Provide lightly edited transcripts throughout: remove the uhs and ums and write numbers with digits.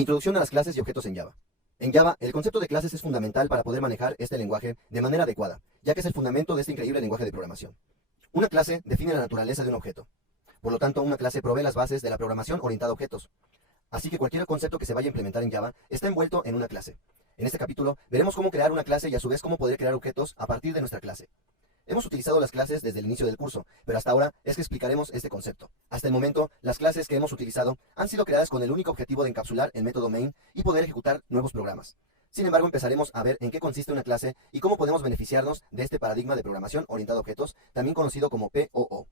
Introducción a las clases y objetos en Java. En Java, el concepto de clases es fundamental para poder manejar este lenguaje de manera adecuada, ya que es el fundamento de este increíble lenguaje de programación. Una clase define la naturaleza de un objeto. Por lo tanto, una clase provee las bases de la programación orientada a objetos. Así que cualquier concepto que se vaya a implementar en Java está envuelto en una clase. En este capítulo, veremos cómo crear una clase y a su vez cómo poder crear objetos a partir de nuestra clase. Hemos utilizado las clases desde el inicio del curso, pero hasta ahora es que explicaremos este concepto. Hasta el momento, las clases que hemos utilizado han sido creadas con el único objetivo de encapsular el método main y poder ejecutar nuevos programas. Sin embargo, empezaremos a ver en qué consiste una clase y cómo podemos beneficiarnos de este paradigma de programación orientada a objetos, también conocido como POO.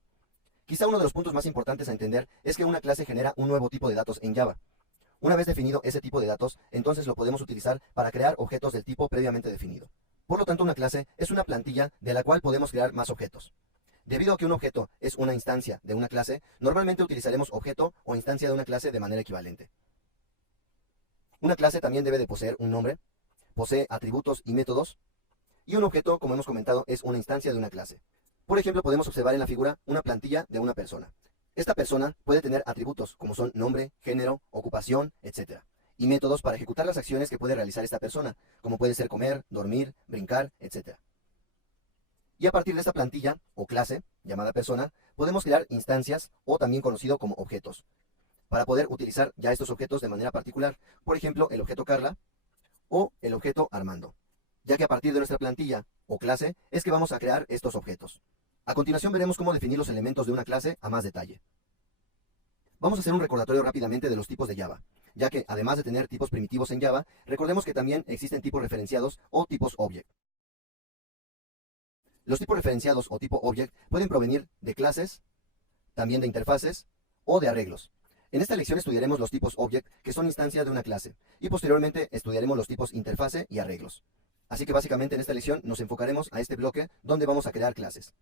Quizá uno de los puntos más importantes a entender es que una clase genera un nuevo tipo de datos en Java. Una vez definido ese tipo de datos, entonces lo podemos utilizar para crear objetos del tipo previamente definido. Por lo tanto, una clase es una plantilla de la cual podemos crear más objetos. Debido a que un objeto es una instancia de una clase, normalmente utilizaremos objeto o instancia de una clase de manera equivalente. Una clase también debe de poseer un nombre, posee atributos y métodos, y un objeto, como hemos comentado, es una instancia de una clase. Por ejemplo, podemos observar en la figura una plantilla de una persona. Esta persona puede tener atributos como son nombre, género, ocupación, etc. Y métodos para ejecutar las acciones que puede realizar esta persona, como puede ser comer, dormir, brincar, etc. Y a partir de esta plantilla o clase, llamada persona, podemos crear instancias o también conocido como objetos, para poder utilizar ya estos objetos de manera particular, por ejemplo, el objeto Carla o el objeto Armando, ya que a partir de nuestra plantilla o clase es que vamos a crear estos objetos. A continuación veremos cómo definir los elementos de una clase a más detalle. Vamos a hacer un recordatorio rápidamente de los tipos de Java, ya que además de tener tipos primitivos en Java, recordemos que también existen tipos referenciados o tipos object. Los tipos referenciados o tipo object pueden provenir de clases, también de interfaces o de arreglos. En esta lección estudiaremos los tipos object, que son instancias de una clase, y posteriormente estudiaremos los tipos interfase y arreglos. Así que básicamente en esta lección nos enfocaremos a este bloque donde vamos a crear clases.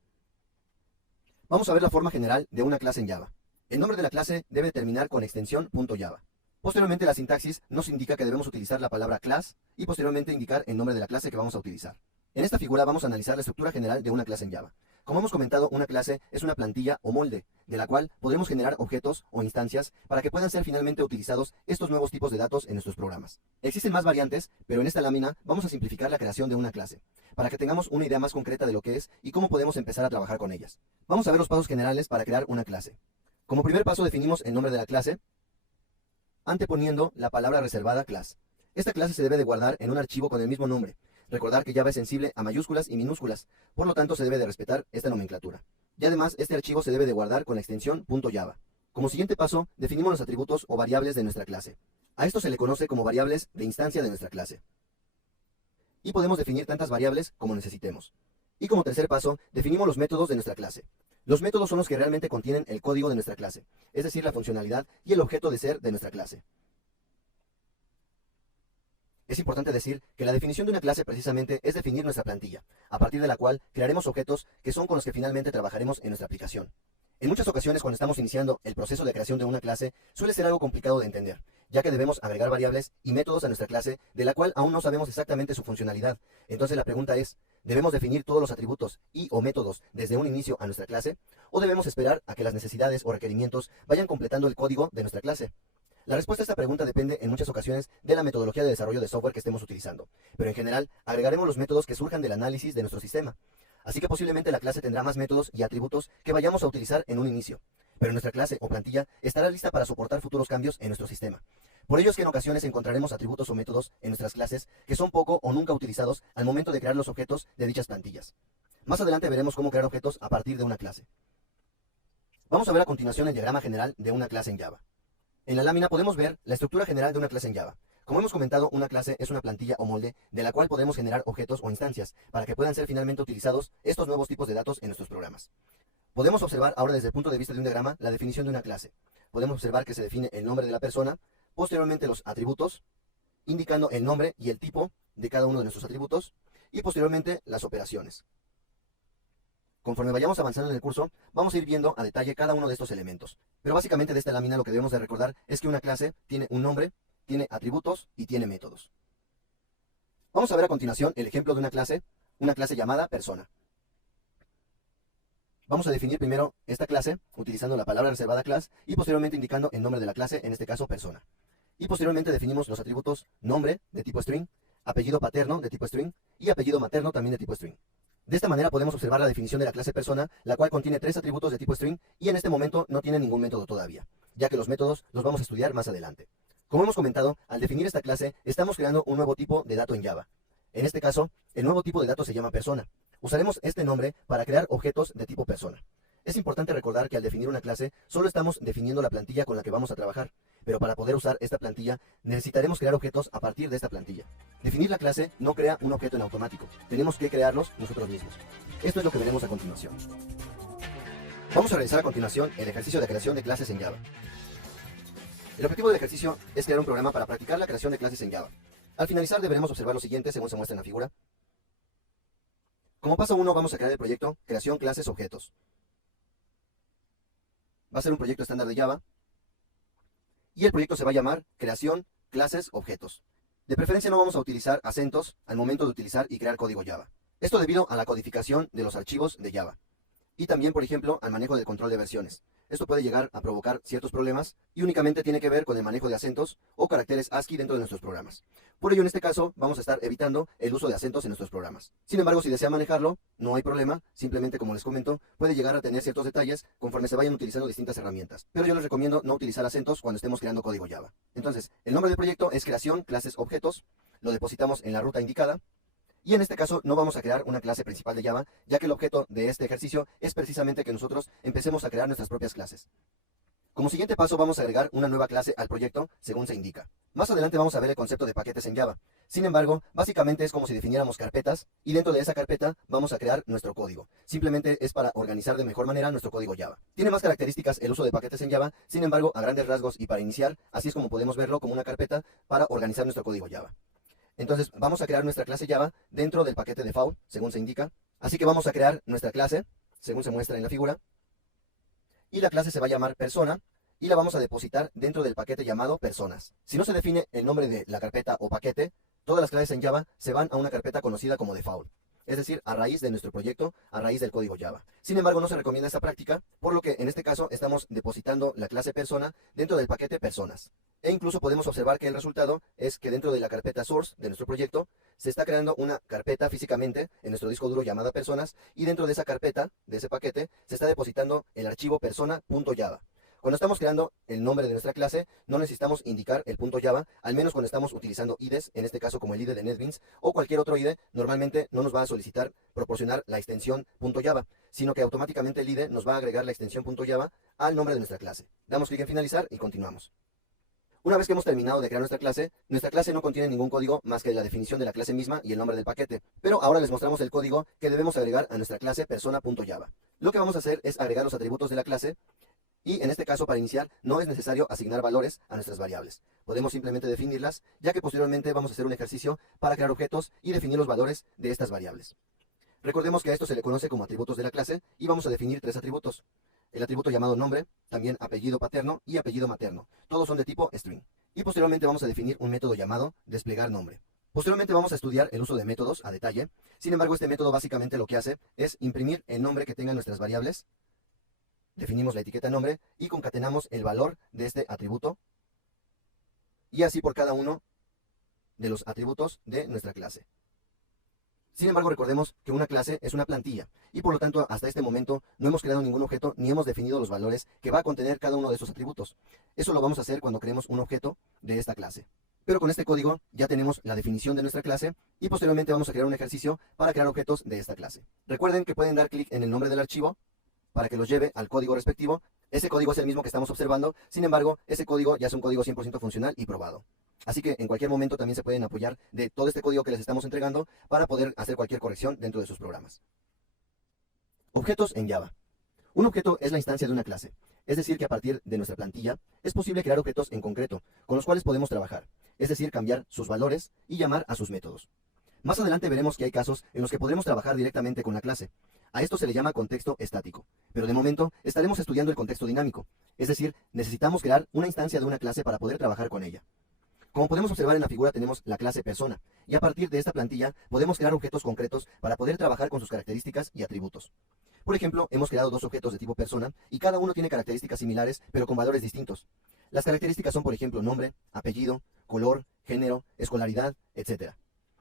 Vamos a ver la forma general de una clase en Java. El nombre de la clase debe terminar con extensión .java. Posteriormente la sintaxis nos indica que debemos utilizar la palabra class y posteriormente indicar el nombre de la clase que vamos a utilizar. En esta figura vamos a analizar la estructura general de una clase en Java. Como hemos comentado, una clase es una plantilla o molde, de la cual podremos generar objetos o instancias para que puedan ser finalmente utilizados estos nuevos tipos de datos en nuestros programas. Existen más variantes, pero en esta lámina vamos a simplificar la creación de una clase, para que tengamos una idea más concreta de lo que es y cómo podemos empezar a trabajar con ellas. Vamos a ver los pasos generales para crear una clase. Como primer paso definimos el nombre de la clase, anteponiendo la palabra reservada class. Esta clase se debe de guardar en un archivo con el mismo nombre. Recordar que Java es sensible a mayúsculas y minúsculas, por lo tanto se debe de respetar esta nomenclatura. Y además este archivo se debe de guardar con la extensión .java. Como siguiente paso, definimos los atributos o variables de nuestra clase. A esto se le conoce como variables de instancia de nuestra clase. Y podemos definir tantas variables como necesitemos. Y como tercer paso, definimos los métodos de nuestra clase. Los métodos son los que realmente contienen el código de nuestra clase, es decir, la funcionalidad y el objeto de ser de nuestra clase. Es importante decir que la definición de una clase precisamente es definir nuestra plantilla, a partir de la cual crearemos objetos que son con los que finalmente trabajaremos en nuestra aplicación. En muchas ocasiones cuando estamos iniciando el proceso de creación de una clase suele ser algo complicado de entender, ya que debemos agregar variables y métodos a nuestra clase de la cual aún no sabemos exactamente su funcionalidad. Entonces la pregunta es, ¿debemos definir todos los atributos y o métodos desde un inicio a nuestra clase? ¿O debemos esperar a que las necesidades o requerimientos vayan completando el código de nuestra clase? La respuesta a esta pregunta depende en muchas ocasiones de la metodología de desarrollo de software que estemos utilizando, pero en general agregaremos los métodos que surjan del análisis de nuestro sistema. Así que posiblemente la clase tendrá más métodos y atributos que vayamos a utilizar en un inicio, pero nuestra clase o plantilla estará lista para soportar futuros cambios en nuestro sistema. Por ello es que en ocasiones encontraremos atributos o métodos en nuestras clases que son poco o nunca utilizados al momento de crear los objetos de dichas plantillas. Más adelante veremos cómo crear objetos a partir de una clase. Vamos a ver a continuación el diagrama general de una clase en Java. En la lámina podemos ver la estructura general de una clase en Java. Como hemos comentado, una clase es una plantilla o molde de la cual podemos generar objetos o instancias para que puedan ser finalmente utilizados estos nuevos tipos de datos en nuestros programas. Podemos observar ahora desde el punto de vista de un diagrama la definición de una clase. Podemos observar que se define el nombre de la persona, posteriormente los atributos, indicando el nombre y el tipo de cada uno de nuestros atributos, y posteriormente las operaciones. Conforme vayamos avanzando en el curso, vamos a ir viendo a detalle cada uno de estos elementos. Pero básicamente de esta lámina lo que debemos de recordar es que una clase tiene un nombre, tiene atributos y tiene métodos. Vamos a ver a continuación el ejemplo de una clase llamada persona. Vamos a definir primero esta clase utilizando la palabra reservada class y posteriormente indicando el nombre de la clase, en este caso persona. Y posteriormente definimos los atributos nombre de tipo string, apellido paterno de tipo string y apellido materno también de tipo string. De esta manera podemos observar la definición de la clase persona, la cual contiene 3 atributos de tipo string y en este momento no tiene ningún método todavía, ya que los métodos los vamos a estudiar más adelante. Como hemos comentado, al definir esta clase estamos creando un nuevo tipo de dato en Java. En este caso, el nuevo tipo de dato se llama persona. Usaremos este nombre para crear objetos de tipo persona. Es importante recordar que al definir una clase, solo estamos definiendo la plantilla con la que vamos a trabajar, pero para poder usar esta plantilla, necesitaremos crear objetos a partir de esta plantilla. Definir la clase no crea un objeto en automático, tenemos que crearlos nosotros mismos. Esto es lo que veremos a continuación. Vamos a realizar a continuación el ejercicio de creación de clases en Java. El objetivo del ejercicio es crear un programa para practicar la creación de clases en Java. Al finalizar deberemos observar lo siguiente según se muestra en la figura. Como paso 1 vamos a crear el proyecto Creación Clases Objetos. Va a ser un proyecto estándar de Java y el proyecto se va a llamar Creación Clases Objetos. De preferencia no vamos a utilizar acentos al momento de utilizar y crear código Java. Esto debido a la codificación de los archivos de Java y también, por ejemplo, al manejo del control de versiones. Esto puede llegar a provocar ciertos problemas y únicamente tiene que ver con el manejo de acentos o caracteres ASCII dentro de nuestros programas. Por ello, en este caso, vamos a estar evitando el uso de acentos en nuestros programas. Sin embargo, si desea manejarlo, no hay problema. Simplemente, como les comento, puede llegar a tener ciertos detalles conforme se vayan utilizando distintas herramientas. Pero yo les recomiendo no utilizar acentos cuando estemos creando código Java. Entonces, el nombre del proyecto es Creación Clases Objetos. Lo depositamos en la ruta indicada. Y en este caso no vamos a crear una clase principal de Java, ya que el objeto de este ejercicio es precisamente que nosotros empecemos a crear nuestras propias clases. Como siguiente paso vamos a agregar una nueva clase al proyecto, según se indica. Más adelante vamos a ver el concepto de paquetes en Java. Sin embargo, básicamente es como si definiéramos carpetas, y dentro de esa carpeta vamos a crear nuestro código. Simplemente es para organizar de mejor manera nuestro código Java. Tiene más características el uso de paquetes en Java, sin embargo, a grandes rasgos y para iniciar, así es como podemos verlo como una carpeta para organizar nuestro código Java. Entonces vamos a crear nuestra clase Java dentro del paquete default, según se indica. Así que vamos a crear nuestra clase, según se muestra en la figura. Y la clase se va a llamar persona y la vamos a depositar dentro del paquete llamado personas. Si no se define el nombre de la carpeta o paquete, todas las clases en Java se van a una carpeta conocida como default. Es decir, a raíz de nuestro proyecto, a raíz del código Java. Sin embargo, no se recomienda esta práctica, por lo que en este caso estamos depositando la clase persona dentro del paquete personas. E incluso podemos observar que el resultado es que dentro de la carpeta source de nuestro proyecto se está creando una carpeta físicamente en nuestro disco duro llamada personas y dentro de esa carpeta, de ese paquete, se está depositando el archivo persona.java. Cuando estamos creando el nombre de nuestra clase, no necesitamos indicar el .java, al menos cuando estamos utilizando IDEs, en este caso como el IDE de NetBeans o cualquier otro IDE, normalmente no nos va a solicitar proporcionar la extensión .java, sino que automáticamente el IDE nos va a agregar la extensión .java al nombre de nuestra clase. Damos clic en finalizar y continuamos. Una vez que hemos terminado de crear nuestra clase no contiene ningún código más que la definición de la clase misma y el nombre del paquete. Pero ahora les mostramos el código que debemos agregar a nuestra clase persona.java. Lo que vamos a hacer es agregar los atributos de la clase. Y en este caso, para iniciar, no es necesario asignar valores a nuestras variables. Podemos simplemente definirlas, ya que posteriormente vamos a hacer un ejercicio para crear objetos y definir los valores de estas variables. Recordemos que a esto se le conoce como atributos de la clase y vamos a definir 3 atributos. El atributo llamado nombre, también apellido paterno y apellido materno. Todos son de tipo string. Y posteriormente vamos a definir un método llamado desplegar nombre. Posteriormente vamos a estudiar el uso de métodos a detalle. Sin embargo, este método básicamente lo que hace es imprimir el nombre que tengan nuestras variables. Definimos la etiqueta nombre y concatenamos el valor de este atributo. Y así por cada uno de los atributos de nuestra clase. Sin embargo, recordemos que una clase es una plantilla y por lo tanto hasta este momento no hemos creado ningún objeto ni hemos definido los valores que va a contener cada uno de esos atributos. Eso lo vamos a hacer cuando creemos un objeto de esta clase. Pero con este código ya tenemos la definición de nuestra clase y posteriormente vamos a crear un ejercicio para crear objetos de esta clase. Recuerden que pueden dar clic en el nombre del archivo para que los lleve al código respectivo. Ese código es el mismo que estamos observando, sin embargo, ese código ya es un código 100% funcional y probado. Así que en cualquier momento también se pueden apoyar de todo este código que les estamos entregando para poder hacer cualquier corrección dentro de sus programas. Objetos en Java. Un objeto es la instancia de una clase, es decir que a partir de nuestra plantilla es posible crear objetos en concreto, con los cuales podemos trabajar, es decir, cambiar sus valores y llamar a sus métodos. Más adelante veremos que hay casos en los que podremos trabajar directamente con la clase. A esto se le llama contexto estático, pero de momento estaremos estudiando el contexto dinámico, es decir, necesitamos crear una instancia de una clase para poder trabajar con ella. Como podemos observar en la figura tenemos la clase persona, y a partir de esta plantilla podemos crear objetos concretos para poder trabajar con sus características y atributos. Por ejemplo, hemos creado 2 objetos de tipo persona, y cada uno tiene características similares, pero con valores distintos. Las características son, por ejemplo, nombre, apellido, color, género, escolaridad, etc.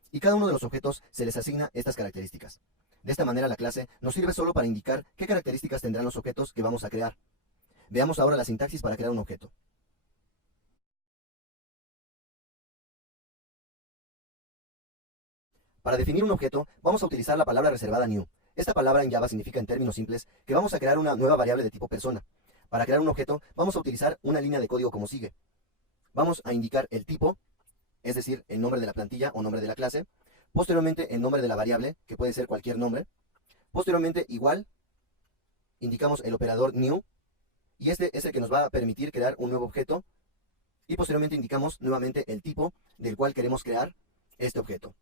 Y cada uno de los objetos se les asigna estas características. De esta manera la clase nos sirve solo para indicar qué características tendrán los objetos que vamos a crear. Veamos ahora la sintaxis para crear un objeto. Para definir un objeto, vamos a utilizar la palabra reservada new. Esta palabra en Java significa en términos simples que vamos a crear una nueva variable de tipo persona. Para crear un objeto, vamos a utilizar una línea de código como sigue. Vamos a indicar el tipo, es decir, el nombre de la plantilla o nombre de la clase. Posteriormente, el nombre de la variable, que puede ser cualquier nombre. Posteriormente, igual, indicamos el operador new, y este es el que nos va a permitir crear un nuevo objeto. Y posteriormente indicamos nuevamente el tipo del cual queremos crear este objeto.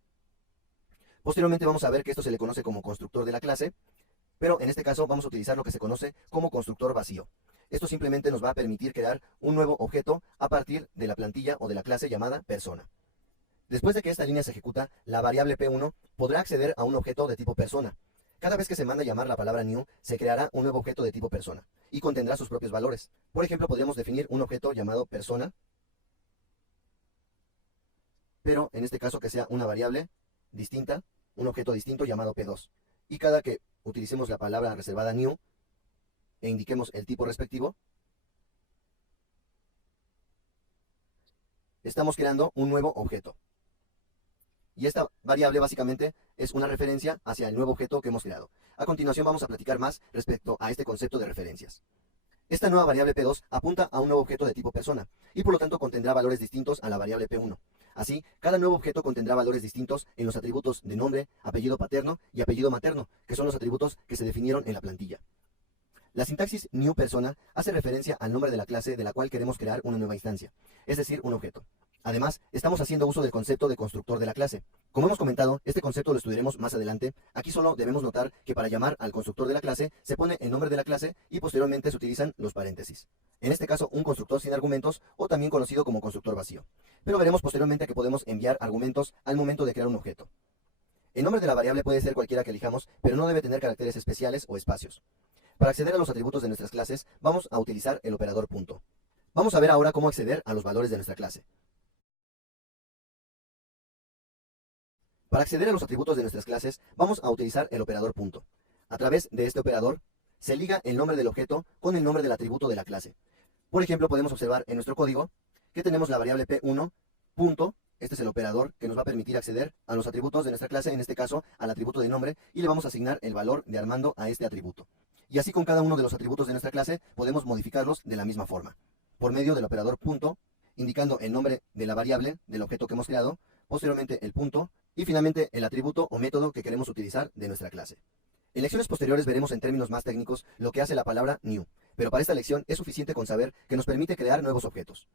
Posteriormente vamos a ver que esto se le conoce como constructor de la clase, pero en este caso vamos a utilizar lo que se conoce como constructor vacío. Esto simplemente nos va a permitir crear un nuevo objeto a partir de la plantilla o de la clase llamada persona. Después de que esta línea se ejecuta, la variable P1 podrá acceder a un objeto de tipo persona. Cada vez que se manda a llamar la palabra new, se creará un nuevo objeto de tipo persona y contendrá sus propios valores. Por ejemplo, podríamos definir un objeto llamado persona, pero en este caso que sea una variable distinta, un objeto distinto llamado P2. Y cada que utilicemos la palabra reservada new e indiquemos el tipo respectivo, estamos creando un nuevo objeto. Y esta variable básicamente es una referencia hacia el nuevo objeto que hemos creado. A continuación vamos a platicar más respecto a este concepto de referencias. Esta nueva variable P2 apunta a un nuevo objeto de tipo persona y por lo tanto contendrá valores distintos a la variable P1. Así, cada nuevo objeto contendrá valores distintos en los atributos de nombre, apellido paterno y apellido materno, que son los atributos que se definieron en la plantilla. La sintaxis new persona hace referencia al nombre de la clase de la cual queremos crear una nueva instancia, es decir, un objeto. Además, estamos haciendo uso del concepto de constructor de la clase. Como hemos comentado, este concepto lo estudiaremos más adelante. Aquí solo debemos notar que para llamar al constructor de la clase se pone el nombre de la clase y posteriormente se utilizan los paréntesis. En este caso, un constructor sin argumentos o también conocido como constructor vacío. Pero veremos posteriormente que podemos enviar argumentos al momento de crear un objeto. El nombre de la variable puede ser cualquiera que elijamos, pero no debe tener caracteres especiales o espacios. Para acceder a los atributos de nuestras clases, vamos a utilizar el operador punto. Vamos a ver ahora cómo acceder a los valores de nuestra clase. Para acceder a los atributos de nuestras clases, vamos a utilizar el operador punto. A través de este operador, se liga el nombre del objeto con el nombre del atributo de la clase. Por ejemplo, podemos observar en nuestro código que tenemos la variable P1, punto. Este es el operador que nos va a permitir acceder a los atributos de nuestra clase, en este caso al atributo de nombre, y le vamos a asignar el valor de Armando a este atributo. Y así con cada uno de los atributos de nuestra clase podemos modificarlos de la misma forma, por medio del operador punto, indicando el nombre de la variable del objeto que hemos creado, posteriormente el punto, y finalmente el atributo o método que queremos utilizar de nuestra clase. En lecciones posteriores veremos en términos más técnicos lo que hace la palabra new, pero para esta lección es suficiente con saber que nos permite crear nuevos objetos.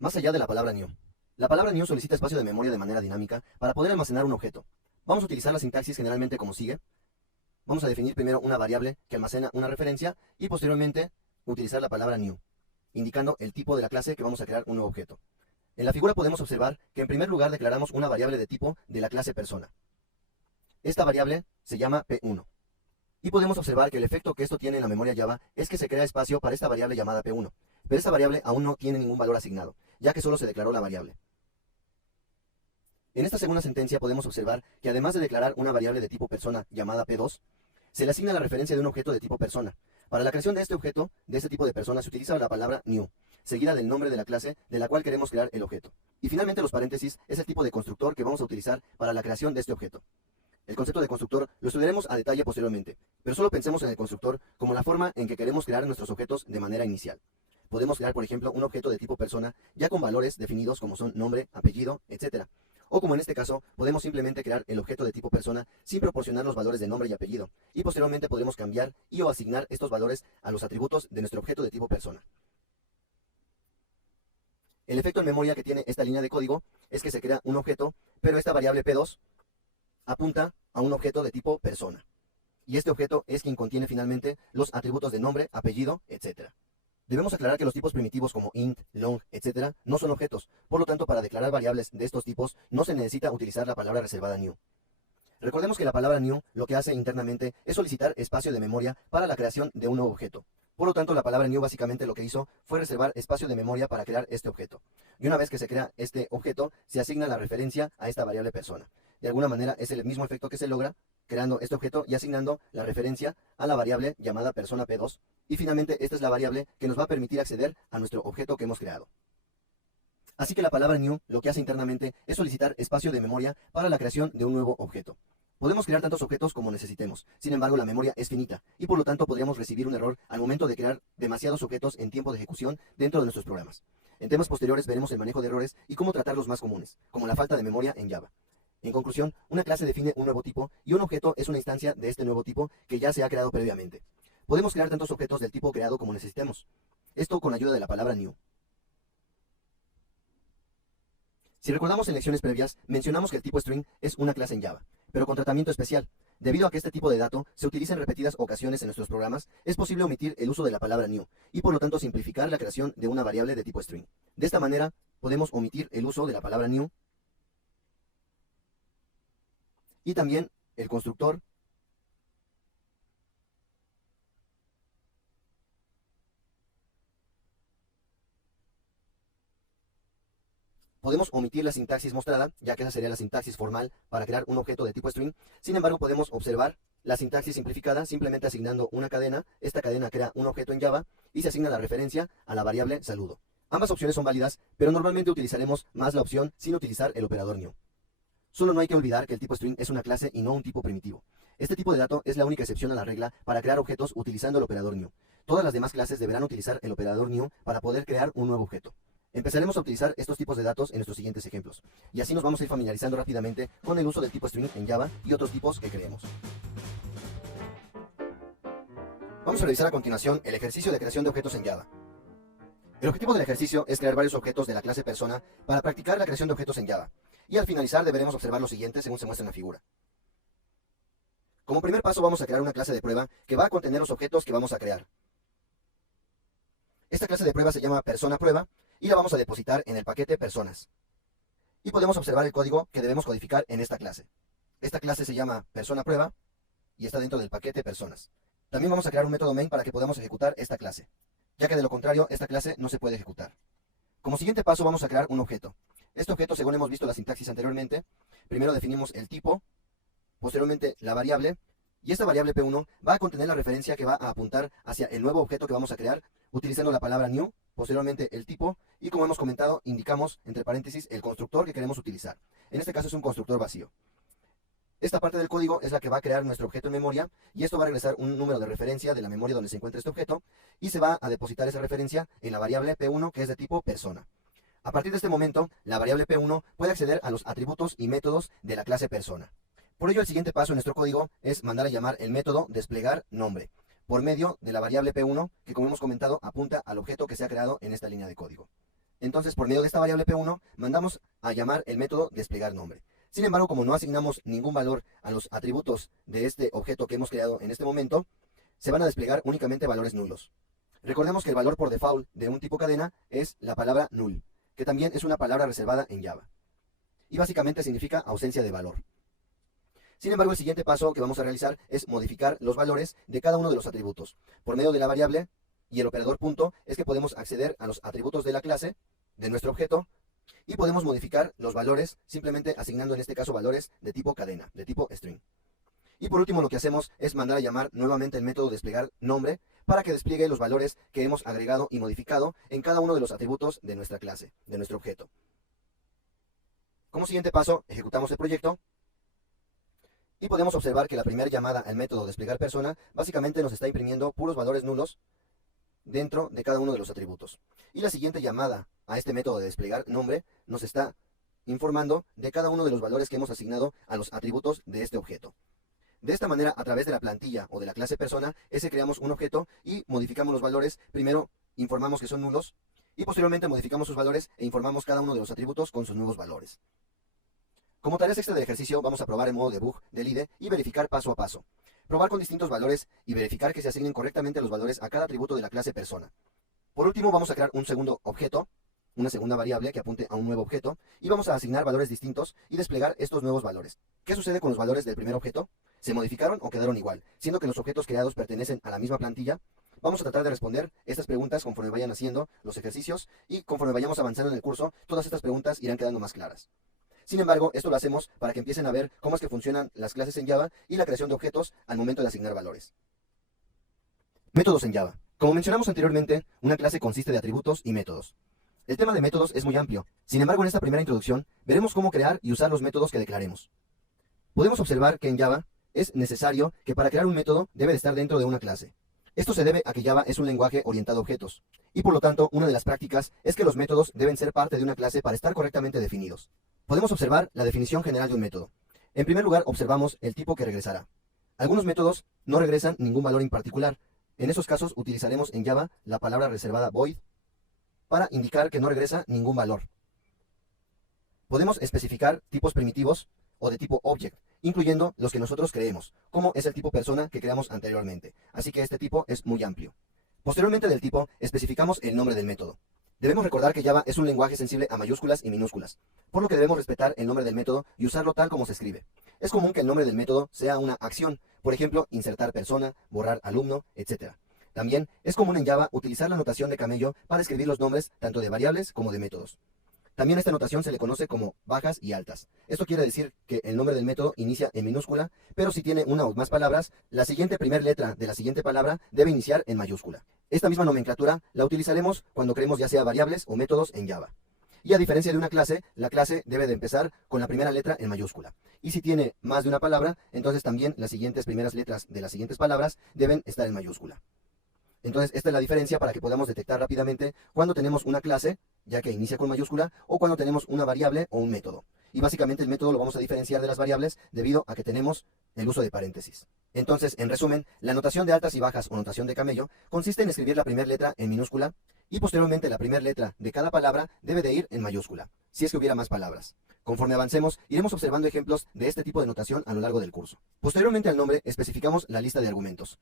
Más allá de la palabra new. La palabra new solicita espacio de memoria de manera dinámica para poder almacenar un objeto. Vamos a utilizar la sintaxis generalmente como sigue. Vamos a definir primero una variable que almacena una referencia y posteriormente utilizar la palabra new, indicando el tipo de la clase que vamos a crear un nuevo objeto. En la figura podemos observar que en primer lugar declaramos una variable de tipo de la clase persona. Esta variable se llama P1. Y podemos observar que el efecto que esto tiene en la memoria Java es que se crea espacio para esta variable llamada P1. Pero esta variable aún no tiene ningún valor asignado, ya que solo se declaró la variable. En esta segunda sentencia podemos observar que además de declarar una variable de tipo persona llamada P2, se le asigna la referencia de un objeto de tipo persona. Para la creación de este objeto, de este tipo de persona, se utiliza la palabra new, seguida del nombre de la clase de la cual queremos crear el objeto. Y finalmente los paréntesis es el tipo de constructor que vamos a utilizar para la creación de este objeto. El concepto de constructor lo estudiaremos a detalle posteriormente, pero solo pensemos en el constructor como la forma en que queremos crear nuestros objetos de manera inicial. Podemos crear, por ejemplo, un objeto de tipo persona ya con valores definidos como son nombre, apellido, etc. O como en este caso, podemos simplemente crear el objeto de tipo persona sin proporcionar los valores de nombre y apellido, y posteriormente podremos cambiar y o asignar estos valores a los atributos de nuestro objeto de tipo persona. El efecto en memoria que tiene esta línea de código es que se crea un objeto, pero esta variable P2 apunta a un objeto de tipo persona. Y este objeto es quien contiene finalmente los atributos de nombre, apellido, etc. Debemos aclarar que los tipos primitivos como int, long, etc. no son objetos, por lo tanto para declarar variables de estos tipos no se necesita utilizar la palabra reservada new. Recordemos que la palabra new lo que hace internamente es solicitar espacio de memoria para la creación de un nuevo objeto. Por lo tanto, la palabra new básicamente lo que hizo fue reservar espacio de memoria para crear este objeto. Y una vez que se crea este objeto, se asigna la referencia a esta variable persona. De alguna manera es el mismo efecto que se logra creando este objeto y asignando la referencia a la variable llamada persona P2. Y finalmente esta es la variable que nos va a permitir acceder a nuestro objeto que hemos creado. Así que la palabra new lo que hace internamente es solicitar espacio de memoria para la creación de un nuevo objeto. Podemos crear tantos objetos como necesitemos, sin embargo la memoria es finita y por lo tanto podríamos recibir un error al momento de crear demasiados objetos en tiempo de ejecución dentro de nuestros programas. En temas posteriores veremos el manejo de errores y cómo tratar los más comunes, como la falta de memoria en Java. En conclusión, una clase define un nuevo tipo y un objeto es una instancia de este nuevo tipo que ya se ha creado previamente. Podemos crear tantos objetos del tipo creado como necesitemos. Esto con ayuda de la palabra new. Si recordamos en lecciones previas, mencionamos que el tipo string es una clase en Java, pero con tratamiento especial. Debido a que este tipo de dato se utiliza en repetidas ocasiones en nuestros programas, es posible omitir el uso de la palabra new y por lo tanto simplificar la creación de una variable de tipo string. De esta manera, podemos omitir el uso de la palabra new y también el constructor podemos omitir la sintaxis mostrada, ya que esa sería la sintaxis formal para crear un objeto de tipo string. Sin embargo, podemos observar la sintaxis simplificada simplemente asignando una cadena. Esta cadena crea un objeto en Java y se asigna la referencia a la variable saludo. Ambas opciones son válidas, pero normalmente utilizaremos más la opción sin utilizar el operador new. Solo no hay que olvidar que el tipo string es una clase y no un tipo primitivo. Este tipo de dato es la única excepción a la regla para crear objetos utilizando el operador new. Todas las demás clases deberán utilizar el operador new para poder crear un nuevo objeto. Empezaremos a utilizar estos tipos de datos en nuestros siguientes ejemplos, y así nos vamos a ir familiarizando rápidamente con el uso del tipo string en Java y otros tipos que creemos. Vamos a revisar a continuación el ejercicio de creación de objetos en Java. El objetivo del ejercicio es crear varios objetos de la clase persona para practicar la creación de objetos en Java, y al finalizar deberemos observar lo siguiente según se muestra en la figura. Como primer paso vamos a crear una clase de prueba que va a contener los objetos que vamos a crear. Esta clase de prueba se llama persona prueba, y la vamos a depositar en el paquete personas. Y podemos observar el código que debemos codificar en esta clase. Esta clase se llama persona prueba y está dentro del paquete personas. También vamos a crear un método main para que podamos ejecutar esta clase, ya que de lo contrario esta clase no se puede ejecutar. Como siguiente paso vamos a crear un objeto. Este objeto, según hemos visto la sintaxis anteriormente, primero definimos el tipo, posteriormente la variable, y esta variable P1 va a contener la referencia que va a apuntar hacia el nuevo objeto que vamos a crear, utilizando la palabra new, posteriormente el tipo, y como hemos comentado, indicamos entre paréntesis el constructor que queremos utilizar. En este caso es un constructor vacío. Esta parte del código es la que va a crear nuestro objeto en memoria, y esto va a regresar un número de referencia de la memoria donde se encuentra este objeto, y se va a depositar esa referencia en la variable P1 que es de tipo persona. A partir de este momento, la variable P1 puede acceder a los atributos y métodos de la clase persona. Por ello, el siguiente paso en nuestro código es mandar a llamar el método desplegar nombre, por medio de la variable P1, que como hemos comentado, apunta al objeto que se ha creado en esta línea de código. Entonces, por medio de esta variable P1, mandamos a llamar el método desplegar nombre. Sin embargo, como no asignamos ningún valor a los atributos de este objeto que hemos creado en este momento, se van a desplegar únicamente valores nulos. Recordemos que el valor por default de un tipo cadena es la palabra null, que también es una palabra reservada en Java. Y básicamente significa ausencia de valor. Sin embargo, el siguiente paso que vamos a realizar es modificar los valores de cada uno de los atributos. Por medio de la variable y el operador punto es que podemos acceder a los atributos de la clase, de nuestro objeto, y podemos modificar los valores simplemente asignando en este caso valores de tipo cadena, de tipo string. Y por último lo que hacemos es mandar a llamar nuevamente el método desplegar nombre para que despliegue los valores que hemos agregado y modificado en cada uno de los atributos de nuestra clase, de nuestro objeto. Como siguiente paso, ejecutamos el proyecto. Y podemos observar que la primera llamada al método desplegar persona básicamente nos está imprimiendo puros valores nulos dentro de cada uno de los atributos. Y la siguiente llamada a este método de desplegar nombre nos está informando de cada uno de los valores que hemos asignado a los atributos de este objeto. De esta manera, a través de la plantilla o de la clase persona, creamos un objeto y modificamos los valores. Primero informamos que son nulos y posteriormente modificamos sus valores e informamos cada uno de los atributos con sus nuevos valores. Como tareas extra del ejercicio, vamos a probar en modo debug del IDE y verificar paso a paso. Probar con distintos valores y verificar que se asignen correctamente los valores a cada atributo de la clase persona. Por último, vamos a crear un segundo objeto, una segunda variable que apunte a un nuevo objeto, y vamos a asignar valores distintos y desplegar estos nuevos valores. ¿Qué sucede con los valores del primer objeto? ¿Se modificaron o quedaron igual? Siendo que los objetos creados pertenecen a la misma plantilla, Vamos a tratar de responder estas preguntas conforme vayan haciendo los ejercicios y conforme vayamos avanzando en el curso, todas estas preguntas irán quedando más claras. Sin embargo, esto lo hacemos para que empiecen a ver cómo es que funcionan las clases en Java y la creación de objetos al momento de asignar valores. Métodos en Java. Como mencionamos anteriormente, una clase consiste de atributos y métodos. El tema de métodos es muy amplio. Sin embargo, en esta primera introducción, veremos cómo crear y usar los métodos que declaremos. Podemos observar que en Java es necesario que para crear un método debe de estar dentro de una clase. Esto se debe a que Java es un lenguaje orientado a objetos, y por lo tanto, una de las prácticas es que los métodos deben ser parte de una clase para estar correctamente definidos. Podemos observar la definición general de un método. En primer lugar, observamos el tipo que regresará. Algunos métodos no regresan ningún valor en particular. En esos casos utilizaremos en Java la palabra reservada void para indicar que no regresa ningún valor. Podemos especificar tipos primitivos o de tipo object, incluyendo los que nosotros creemos, como es el tipo persona que creamos anteriormente. Así que este tipo es muy amplio. Posteriormente del tipo, especificamos el nombre del método. Debemos recordar que Java es un lenguaje sensible a mayúsculas y minúsculas, por lo que debemos respetar el nombre del método y usarlo tal como se escribe. Es común que el nombre del método sea una acción, por ejemplo, insertar persona, borrar alumno, etc. También es común en Java utilizar la notación de camello para escribir los nombres tanto de variables como de métodos. También a esta notación se le conoce como bajas y altas. Esto quiere decir que el nombre del método inicia en minúscula, pero si tiene una o más palabras, la siguiente primera letra de la siguiente palabra debe iniciar en mayúscula. Esta misma nomenclatura la utilizaremos cuando creemos ya sea variables o métodos en Java. Y a diferencia de una clase, la clase debe de empezar con la primera letra en mayúscula. Y si tiene más de una palabra, entonces también las siguientes primeras letras de las siguientes palabras deben estar en mayúscula. Entonces, esta es la diferencia para que podamos detectar rápidamente cuando tenemos una clase, ya que inicia con mayúscula, o cuando tenemos una variable o un método. Y básicamente el método lo vamos a diferenciar de las variables debido a que tenemos el uso de paréntesis. Entonces, en resumen, la notación de altas y bajas o notación de camello consiste en escribir la primera letra en minúscula y posteriormente la primera letra de cada palabra debe de ir en mayúscula, si es que hubiera más palabras. Conforme avancemos, iremos observando ejemplos de este tipo de notación a lo largo del curso. Posteriormente al nombre, especificamos la lista de argumentos,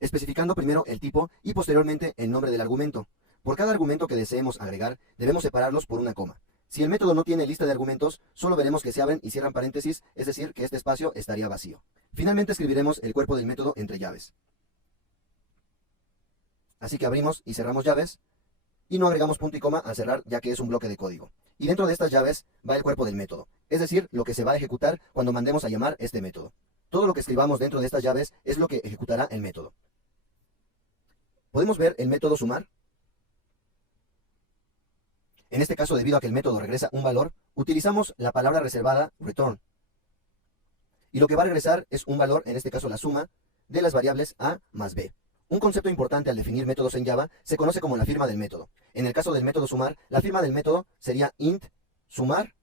especificando primero el tipo y posteriormente el nombre del argumento. Por cada argumento que deseemos agregar, debemos separarlos por una coma. Si el método no tiene lista de argumentos, solo veremos que se abren y cierran paréntesis, es decir, que este espacio estaría vacío. Finalmente escribiremos el cuerpo del método entre llaves. Así que abrimos y cerramos llaves, y no agregamos punto y coma al cerrar, ya que es un bloque de código. Y dentro de estas llaves va el cuerpo del método, es decir, lo que se va a ejecutar cuando mandemos a llamar este método. Todo lo que escribamos dentro de estas llaves es lo que ejecutará el método. ¿Podemos ver el método sumar? En este caso, debido a que el método regresa un valor, utilizamos la palabra reservada return. Y lo que va a regresar es un valor, en este caso la suma, de las variables a más b. Un concepto importante al definir métodos en Java se conoce como la firma del método. En el caso del método sumar, la firma del método sería int, sumar,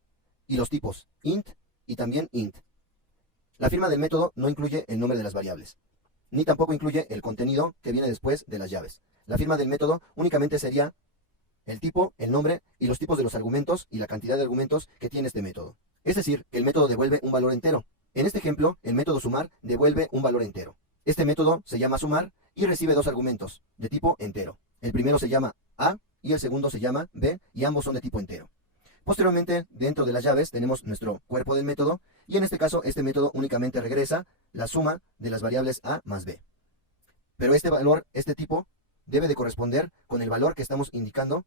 y los tipos int y también int. La firma del método no incluye el nombre de las variables, ni tampoco incluye el contenido que viene después de las llaves. La firma del método únicamente sería el tipo, el nombre y los tipos de los argumentos y la cantidad de argumentos que tiene este método. Es decir, que el método devuelve un valor entero. En este ejemplo, el método sumar devuelve un valor entero. Este método se llama sumar y recibe dos argumentos de tipo entero. El primero se llama a y el segundo se llama b y ambos son de tipo entero. Posteriormente, dentro de las llaves tenemos nuestro cuerpo del método y en este caso este método únicamente regresa la suma de las variables a más b. Pero este valor, este tipo, debe de corresponder con el valor que estamos indicando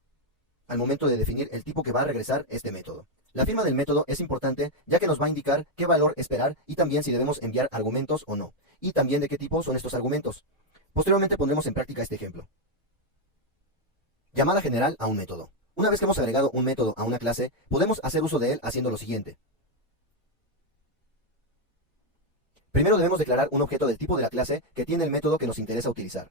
al momento de definir el tipo que va a regresar este método. La firma del método es importante ya que nos va a indicar qué valor esperar y también si debemos enviar argumentos o no, y también de qué tipo son estos argumentos. Posteriormente pondremos en práctica este ejemplo. Llamada general a un método. Una vez que hemos agregado un método a una clase, podemos hacer uso de él haciendo lo siguiente. Primero debemos declarar un objeto del tipo de la clase que tiene el método que nos interesa utilizar.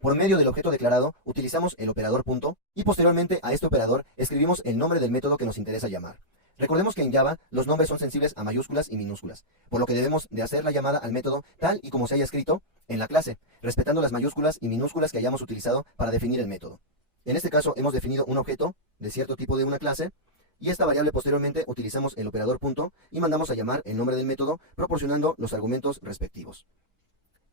Por medio del objeto declarado, utilizamos el operador punto y posteriormente a este operador escribimos el nombre del método que nos interesa llamar. Recordemos que en Java los nombres son sensibles a mayúsculas y minúsculas, por lo que debemos de hacer la llamada al método tal y como se haya escrito en la clase, respetando las mayúsculas y minúsculas que hayamos utilizado para definir el método. En este caso hemos definido un objeto de cierto tipo de una clase y esta variable posteriormente utilizamos el operador punto y mandamos a llamar el nombre del método proporcionando los argumentos respectivos.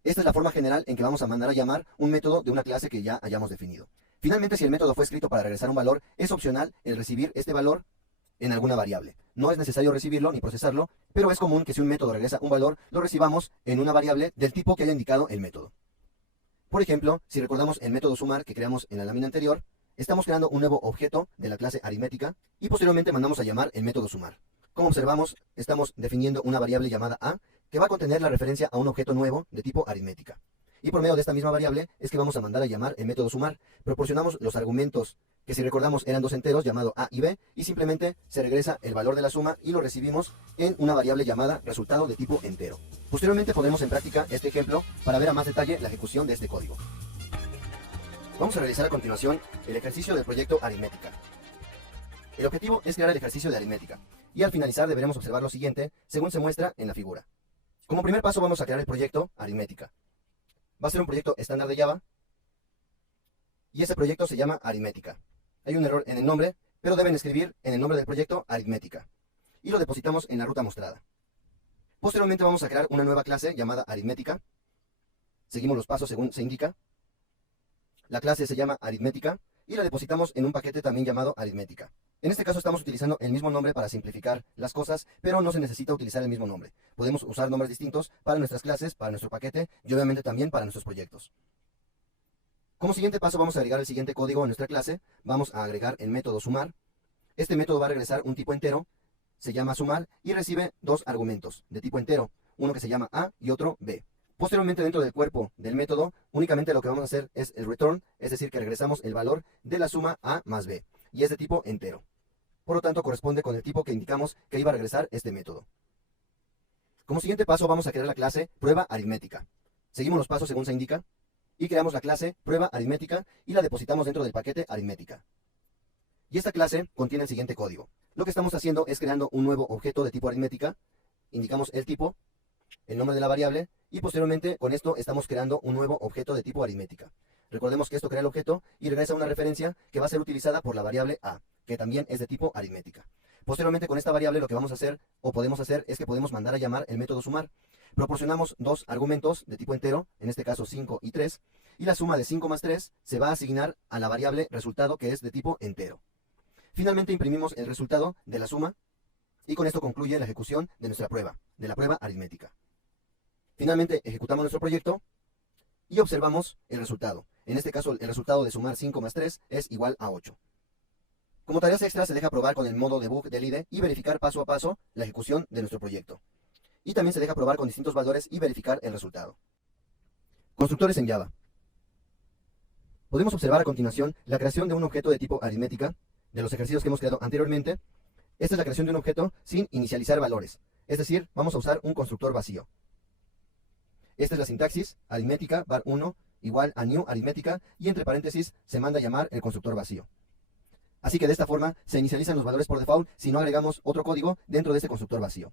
Esta es la forma general en que vamos a mandar a llamar un método de una clase que ya hayamos definido. Finalmente, si el método fue escrito para regresar un valor, es opcional el recibir este valor en alguna variable. No es necesario recibirlo ni procesarlo, pero es común que si un método regresa un valor, lo recibamos en una variable del tipo que haya indicado el método. Por ejemplo, si recordamos el método sumar que creamos en la lámina anterior, estamos creando un nuevo objeto de la clase aritmética y posteriormente mandamos a llamar el método sumar. Como observamos, estamos definiendo una variable llamada a que va a contener la referencia a un objeto nuevo de tipo aritmética. Y por medio de esta misma variable es que vamos a mandar a llamar el método sumar. Proporcionamos los argumentos que, si recordamos, eran dos enteros llamado a y b, y simplemente se regresa el valor de la suma y lo recibimos en una variable llamada resultado de tipo entero. Posteriormente pondremos en práctica este ejemplo para ver a más detalle la ejecución de este código. Vamos a realizar a continuación el ejercicio del proyecto aritmética. El objetivo es crear el ejercicio de aritmética, y al finalizar deberemos observar lo siguiente según se muestra en la figura. Como primer paso vamos a crear el proyecto aritmética. Va a ser un proyecto estándar de Java, y ese proyecto se llama aritmética. Hay un error en el nombre, pero deben escribir en el nombre del proyecto aritmética, y lo depositamos en la ruta mostrada. Posteriormente vamos a crear una nueva clase llamada aritmética. Seguimos los pasos según se indica. La clase se llama aritmética y la depositamos en un paquete también llamado aritmética. En este caso estamos utilizando el mismo nombre para simplificar las cosas, pero no se necesita utilizar el mismo nombre. Podemos usar nombres distintos para nuestras clases, para nuestro paquete y obviamente también para nuestros proyectos. Como siguiente paso vamos a agregar el siguiente código a nuestra clase. Vamos a agregar el método sumar. Este método va a regresar un tipo entero, se llama sumar y recibe dos argumentos de tipo entero, uno que se llama a y otro b. Posteriormente, dentro del cuerpo del método, únicamente lo que vamos a hacer es el return, es decir, que regresamos el valor de la suma a más b, y es de tipo entero. Por lo tanto, corresponde con el tipo que indicamos que iba a regresar este método. Como siguiente paso, vamos a crear la clase prueba aritmética. Seguimos los pasos según se indica, y creamos la clase prueba aritmética y la depositamos dentro del paquete aritmética. Y esta clase contiene el siguiente código. Lo que estamos haciendo es creando un nuevo objeto de tipo aritmética, indicamos el tipo, el nombre de la variable, y posteriormente con esto estamos creando un nuevo objeto de tipo aritmética. Recordemos que esto crea el objeto y regresa una referencia que va a ser utilizada por la variable a, que también es de tipo aritmética. Posteriormente con esta variable lo que vamos a hacer o podemos hacer es que podemos mandar a llamar el método sumar. Proporcionamos dos argumentos de tipo entero, en este caso 5 y 3, y la suma de 5 más 3 se va a asignar a la variable resultado que es de tipo entero. Finalmente imprimimos el resultado de la suma y con esto concluye la ejecución de nuestra prueba, de la prueba aritmética. Finalmente ejecutamos nuestro proyecto y observamos el resultado. En este caso el resultado de sumar 5 más 3 es igual a 8. Como tareas extras se deja probar con el modo debug del IDE y verificar paso a paso la ejecución de nuestro proyecto. Y también se deja probar con distintos valores y verificar el resultado. Constructores en Java. Podemos observar a continuación la creación de un objeto de tipo aritmética de los ejercicios que hemos creado anteriormente. Esta es la creación de un objeto sin inicializar valores, es decir, vamos a usar un constructor vacío. Esta es la sintaxis, aritmética, var1 igual a new aritmética, y entre paréntesis se manda a llamar el constructor vacío. Así que de esta forma se inicializan los valores por default si no agregamos otro código dentro de este constructor vacío.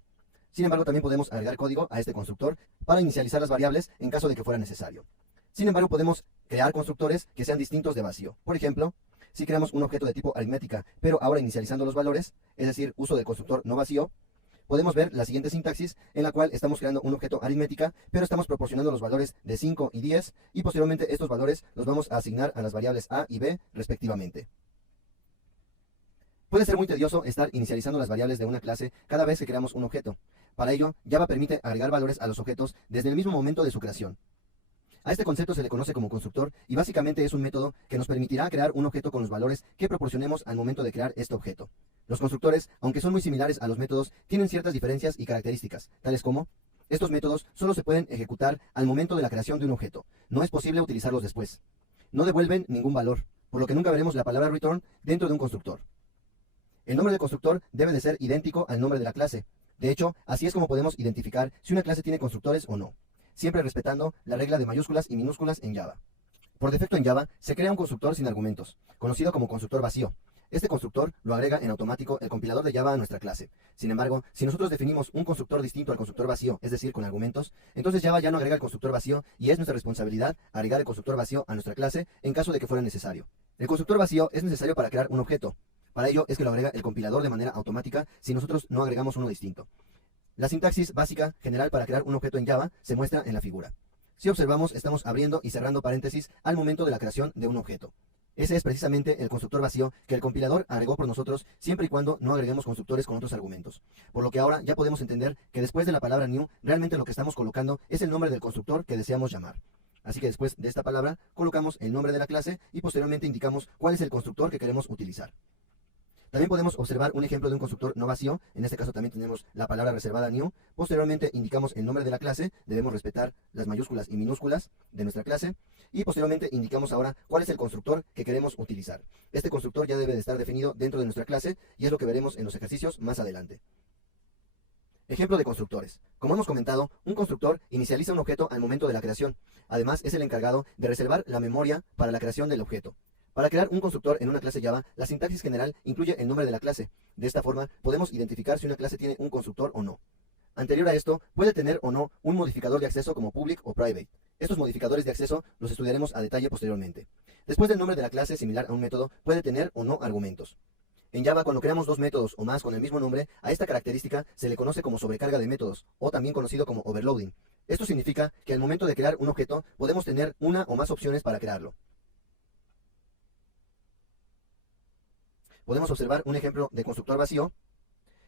Sin embargo, también podemos agregar código a este constructor para inicializar las variables en caso de que fuera necesario. Sin embargo, podemos crear constructores que sean distintos de vacío. Por ejemplo, si creamos un objeto de tipo aritmética, pero ahora inicializando los valores, es decir, uso del constructor no vacío, podemos ver la siguiente sintaxis en la cual estamos creando un objeto aritmética, pero estamos proporcionando los valores de 5 y 10, y posteriormente estos valores los vamos a asignar a las variables a y b respectivamente. Puede ser muy tedioso estar inicializando las variables de una clase cada vez que creamos un objeto. Para ello, Java permite agregar valores a los objetos desde el mismo momento de su creación. A este concepto se le conoce como constructor y básicamente es un método que nos permitirá crear un objeto con los valores que proporcionemos al momento de crear este objeto. Los constructores, aunque son muy similares a los métodos, tienen ciertas diferencias y características, tales como: estos métodos solo se pueden ejecutar al momento de la creación de un objeto, no es posible utilizarlos después. No devuelven ningún valor, por lo que nunca veremos la palabra return dentro de un constructor. El nombre del constructor debe de ser idéntico al nombre de la clase. De hecho, así es como podemos identificar si una clase tiene constructores o no, siempre respetando la regla de mayúsculas y minúsculas en Java. Por defecto en Java se crea un constructor sin argumentos, conocido como constructor vacío. Este constructor lo agrega en automático el compilador de Java a nuestra clase. Sin embargo, si nosotros definimos un constructor distinto al constructor vacío, es decir, con argumentos, entonces Java ya no agrega el constructor vacío y es nuestra responsabilidad agregar el constructor vacío a nuestra clase en caso de que fuera necesario. El constructor vacío es necesario para crear un objeto. Para ello es que lo agrega el compilador de manera automática si nosotros no agregamos uno distinto. La sintaxis básica general para crear un objeto en Java se muestra en la figura. Si observamos, estamos abriendo y cerrando paréntesis al momento de la creación de un objeto. Ese es precisamente el constructor vacío que el compilador agregó por nosotros siempre y cuando no agreguemos constructores con otros argumentos. Por lo que ahora ya podemos entender que después de la palabra new, realmente lo que estamos colocando es el nombre del constructor que deseamos llamar. Así que después de esta palabra colocamos el nombre de la clase y posteriormente indicamos cuál es el constructor que queremos utilizar. También podemos observar un ejemplo de un constructor no vacío. En este caso también tenemos la palabra reservada new. Posteriormente indicamos el nombre de la clase. Debemos respetar las mayúsculas y minúsculas de nuestra clase. Y posteriormente indicamos ahora cuál es el constructor que queremos utilizar. Este constructor ya debe de estar definido dentro de nuestra clase y es lo que veremos en los ejercicios más adelante. Ejemplo de constructores. Como hemos comentado, un constructor inicializa un objeto al momento de la creación. Además, es el encargado de reservar la memoria para la creación del objeto. Para crear un constructor en una clase Java, la sintaxis general incluye el nombre de la clase. De esta forma, podemos identificar si una clase tiene un constructor o no. Anterior a esto, puede tener o no un modificador de acceso como public o private. Estos modificadores de acceso los estudiaremos a detalle posteriormente. Después del nombre de la clase, similar a un método, puede tener o no argumentos. En Java, cuando creamos dos métodos o más con el mismo nombre, a esta característica se le conoce como sobrecarga de métodos, o también conocido como overloading. Esto significa que al momento de crear un objeto, podemos tener una o más opciones para crearlo. Podemos observar un ejemplo de constructor vacío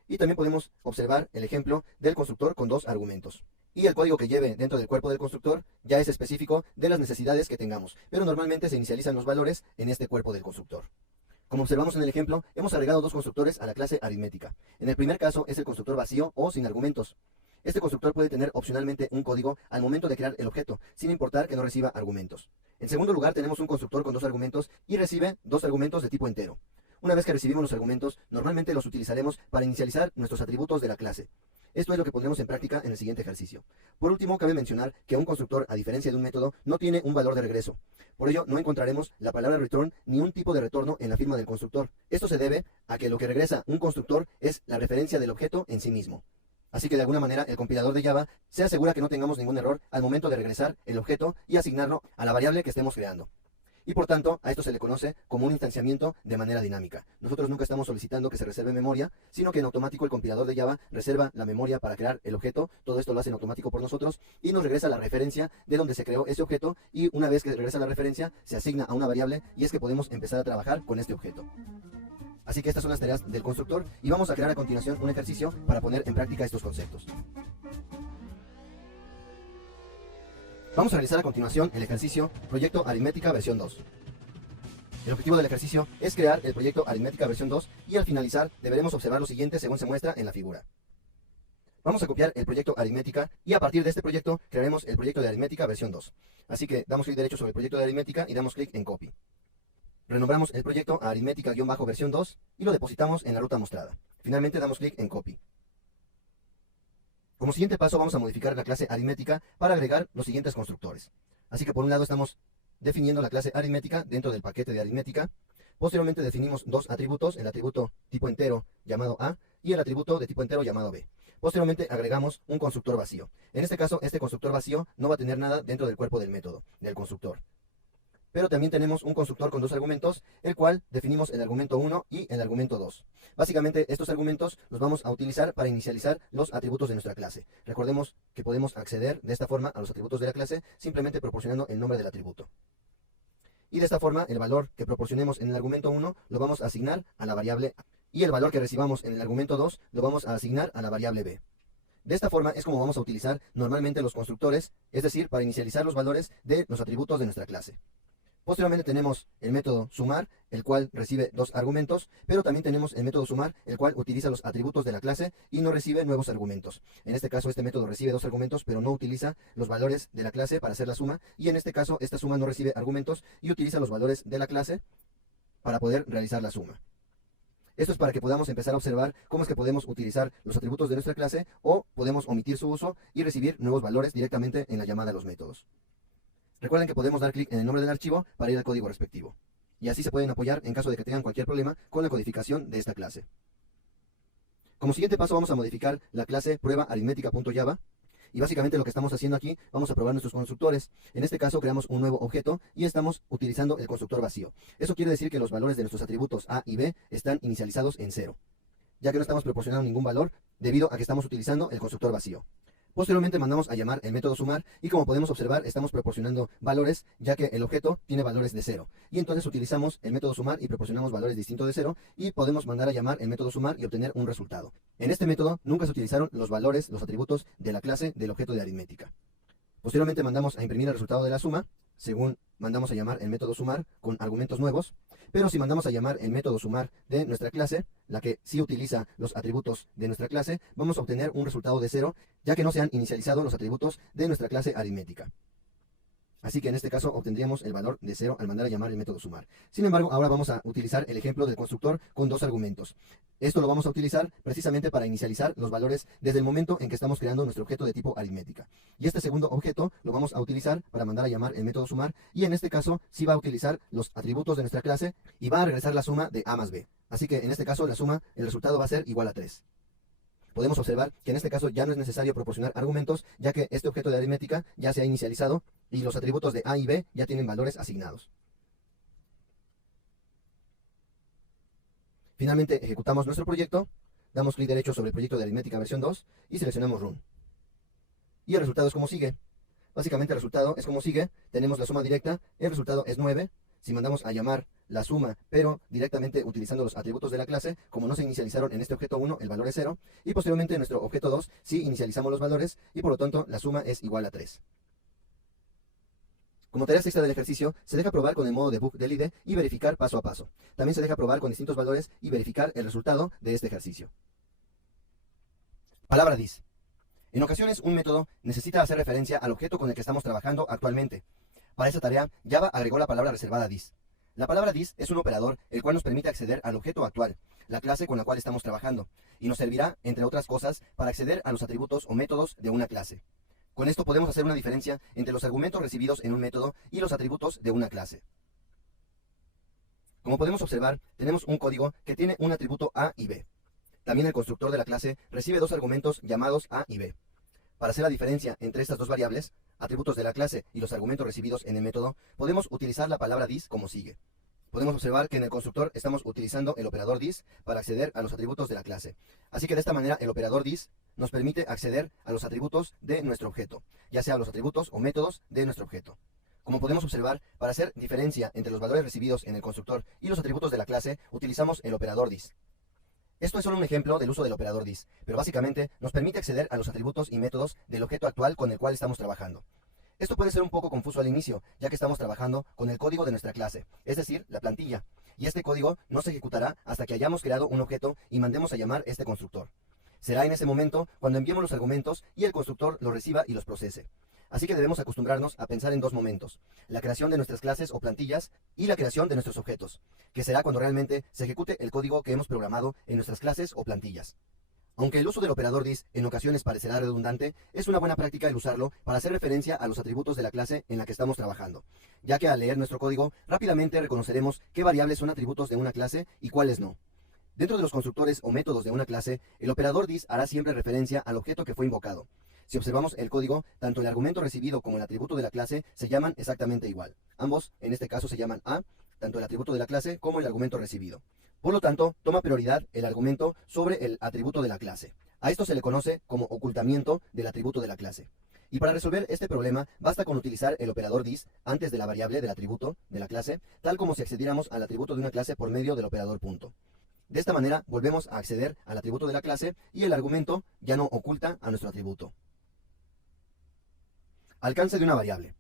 y también podemos observar el ejemplo del constructor con dos argumentos. Y el código que lleve dentro del cuerpo del constructor ya es específico de las necesidades que tengamos, pero normalmente se inicializan los valores en este cuerpo del constructor. Como observamos en el ejemplo, hemos agregado dos constructores a la clase aritmética. En el primer caso es el constructor vacío o sin argumentos. Este constructor puede tener opcionalmente un código al momento de crear el objeto, sin importar que no reciba argumentos. En segundo lugar, tenemos un constructor con dos argumentos y recibe dos argumentos de tipo entero. Una vez que recibimos los argumentos, normalmente los utilizaremos para inicializar nuestros atributos de la clase. Esto es lo que pondremos en práctica en el siguiente ejercicio. Por último, cabe mencionar que un constructor, a diferencia de un método, no tiene un valor de regreso. Por ello, no encontraremos la palabra return ni un tipo de retorno en la firma del constructor. Esto se debe a que lo que regresa un constructor es la referencia del objeto en sí mismo. Así que de alguna manera el compilador de Java se asegura que no tengamos ningún error al momento de regresar el objeto y asignarlo a la variable que estemos creando. Y por tanto, a esto se le conoce como un instanciamiento de manera dinámica. Nosotros nunca estamos solicitando que se reserve memoria, sino que en automático el compilador de Java reserva la memoria para crear el objeto. Todo esto lo hace en automático por nosotros y nos regresa la referencia de donde se creó ese objeto, y una vez que regresa la referencia se asigna a una variable y es que podemos empezar a trabajar con este objeto. Así que estas son las tareas del constructor y vamos a crear a continuación un ejercicio para poner en práctica estos conceptos. Vamos a realizar a continuación el ejercicio Proyecto Aritmética versión 2. El objetivo del ejercicio es crear el proyecto Aritmética versión 2 y al finalizar deberemos observar lo siguiente según se muestra en la figura. Vamos a copiar el proyecto Aritmética y a partir de este proyecto crearemos el proyecto de Aritmética versión 2. Así que damos clic derecho sobre el proyecto de Aritmética y damos clic en Copy. Renombramos el proyecto a Aritmética-versión 2 y lo depositamos en la ruta mostrada. Finalmente damos clic en Copy. Como siguiente paso vamos a modificar la clase aritmética para agregar los siguientes constructores. Así que por un lado estamos definiendo la clase aritmética dentro del paquete de aritmética. Posteriormente definimos dos atributos, el atributo tipo entero llamado A y el atributo de tipo entero llamado B. Posteriormente agregamos un constructor vacío. En este caso, este constructor vacío no va a tener nada dentro del cuerpo del método, del constructor. Pero también tenemos un constructor con dos argumentos, el cual definimos el argumento 1 y el argumento 2. Básicamente estos argumentos los vamos a utilizar para inicializar los atributos de nuestra clase. Recordemos que podemos acceder de esta forma a los atributos de la clase simplemente proporcionando el nombre del atributo. Y de esta forma el valor que proporcionemos en el argumento 1 lo vamos a asignar a la variable A. Y el valor que recibamos en el argumento 2 lo vamos a asignar a la variable B. De esta forma es como vamos a utilizar normalmente los constructores, es decir, para inicializar los valores de los atributos de nuestra clase. Posteriormente tenemos el método sumar, el cual recibe dos argumentos, pero también tenemos el método sumar, el cual utiliza los atributos de la clase y no recibe nuevos argumentos. En este caso este método recibe dos argumentos, pero no utiliza los valores de la clase para hacer la suma, y en este caso esta suma no recibe argumentos y utiliza los valores de la clase para poder realizar la suma. Esto es para que podamos empezar a observar cómo es que podemos utilizar los atributos de nuestra clase o podemos omitir su uso y recibir nuevos valores directamente en la llamada a los métodos. Recuerden que podemos dar clic en el nombre del archivo para ir al código respectivo. Y así se pueden apoyar en caso de que tengan cualquier problema con la codificación de esta clase. Como siguiente paso vamos a modificar la clase prueba aritmética.java. Y básicamente lo que estamos haciendo aquí, vamos a probar nuestros constructores. En este caso creamos un nuevo objeto y estamos utilizando el constructor vacío. Eso quiere decir que los valores de nuestros atributos A y B están inicializados en 0, ya que no estamos proporcionando ningún valor debido a que estamos utilizando el constructor vacío. Posteriormente mandamos a llamar el método sumar y como podemos observar estamos proporcionando valores ya que el objeto tiene valores de 0. Y entonces utilizamos el método sumar y proporcionamos valores distintos de 0 y podemos mandar a llamar el método sumar y obtener un resultado. En este método nunca se utilizaron los valores, los atributos de la clase del objeto de aritmética. Posteriormente mandamos a imprimir el resultado de la suma, según mandamos a llamar el método sumar con argumentos nuevos, pero si mandamos a llamar el método sumar de nuestra clase, la que sí utiliza los atributos de nuestra clase, vamos a obtener un resultado de 0, ya que no se han inicializado los atributos de nuestra clase aritmética. Así que en este caso obtendríamos el valor de 0 al mandar a llamar el método sumar. Sin embargo, ahora vamos a utilizar el ejemplo del constructor con dos argumentos. Esto lo vamos a utilizar precisamente para inicializar los valores desde el momento en que estamos creando nuestro objeto de tipo aritmética. Y este segundo objeto lo vamos a utilizar para mandar a llamar el método sumar, y en este caso sí va a utilizar los atributos de nuestra clase y va a regresar la suma de A más B. Así que en este caso la suma, el resultado va a ser igual a 3. Podemos observar que en este caso ya no es necesario proporcionar argumentos, ya que este objeto de aritmética ya se ha inicializado y los atributos de A y B ya tienen valores asignados. Finalmente ejecutamos nuestro proyecto, damos clic derecho sobre el proyecto de aritmética versión 2 y seleccionamos Run. Y el resultado es como sigue. Básicamente el resultado es como sigue. Tenemos la suma directa, el resultado es 9. Si mandamos a llamar la suma, pero directamente utilizando los atributos de la clase, como no se inicializaron en este objeto 1, el valor es 0. Y posteriormente en nuestro objeto 2, sí inicializamos los valores y por lo tanto la suma es igual a 3. Como tarea extra del ejercicio, se deja probar con el modo debug del IDE y verificar paso a paso. También se deja probar con distintos valores y verificar el resultado de este ejercicio. Palabra dis. En ocasiones un método necesita hacer referencia al objeto con el que estamos trabajando actualmente. Para esta tarea, Java agregó la palabra reservada dis. La palabra dis es un operador el cual nos permite acceder al objeto actual, la clase con la cual estamos trabajando, y nos servirá, entre otras cosas, para acceder a los atributos o métodos de una clase. Con esto podemos hacer una diferencia entre los argumentos recibidos en un método y los atributos de una clase. Como podemos observar, tenemos un código que tiene un atributo A y B. También el constructor de la clase recibe dos argumentos llamados A y B. Para hacer la diferencia entre estas dos variables, atributos de la clase y los argumentos recibidos en el método, podemos utilizar la palabra dis como sigue. Podemos observar que en el constructor estamos utilizando el operador dis para acceder a los atributos de la clase. Así que de esta manera el operador dis nos permite acceder a los atributos de nuestro objeto, ya sea los atributos o métodos de nuestro objeto. Como podemos observar, para hacer diferencia entre los valores recibidos en el constructor y los atributos de la clase, utilizamos el operador dis. Esto es solo un ejemplo del uso del operador dis, pero básicamente nos permite acceder a los atributos y métodos del objeto actual con el cual estamos trabajando. Esto puede ser un poco confuso al inicio, ya que estamos trabajando con el código de nuestra clase, es decir, la plantilla, y este código no se ejecutará hasta que hayamos creado un objeto y mandemos a llamar este constructor. Será en ese momento cuando enviemos los argumentos y el constructor los reciba y los procese. Así que debemos acostumbrarnos a pensar en dos momentos: la creación de nuestras clases o plantillas y la creación de nuestros objetos, que será cuando realmente se ejecute el código que hemos programado en nuestras clases o plantillas. Aunque el uso del operador dis en ocasiones parecerá redundante, es una buena práctica el usarlo para hacer referencia a los atributos de la clase en la que estamos trabajando, ya que al leer nuestro código rápidamente reconoceremos qué variables son atributos de una clase y cuáles no. Dentro de los constructores o métodos de una clase, el operador dis hará siempre referencia al objeto que fue invocado. Si observamos el código, tanto el argumento recibido como el atributo de la clase se llaman exactamente igual. Ambos, en este caso, se llaman A, tanto el atributo de la clase como el argumento recibido. Por lo tanto, toma prioridad el argumento sobre el atributo de la clase. A esto se le conoce como ocultamiento del atributo de la clase. Y para resolver este problema, basta con utilizar el operador dis antes de la variable del atributo de la clase, tal como si accediéramos al atributo de una clase por medio del operador punto. De esta manera, volvemos a acceder al atributo de la clase y el argumento ya no oculta a nuestro atributo. Alcance de una variable.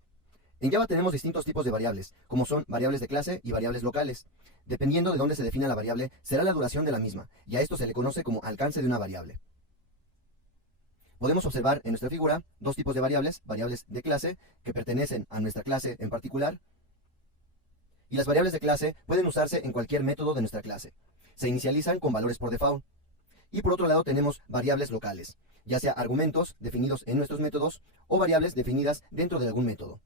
En Java tenemos distintos tipos de variables, como son variables de clase y variables locales. Dependiendo de dónde se defina la variable, será la duración de la misma, y a esto se le conoce como alcance de una variable. Podemos observar en nuestra figura dos tipos de variables de clase, que pertenecen a nuestra clase en particular, y las variables de clase pueden usarse en cualquier método de nuestra clase. Se inicializan con valores por default. Y por otro lado tenemos variables locales, ya sea argumentos definidos en nuestros métodos o variables definidas dentro de algún método.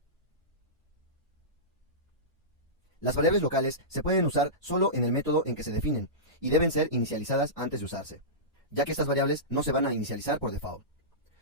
Las variables locales se pueden usar solo en el método en que se definen y deben ser inicializadas antes de usarse, ya que estas variables no se van a inicializar por default.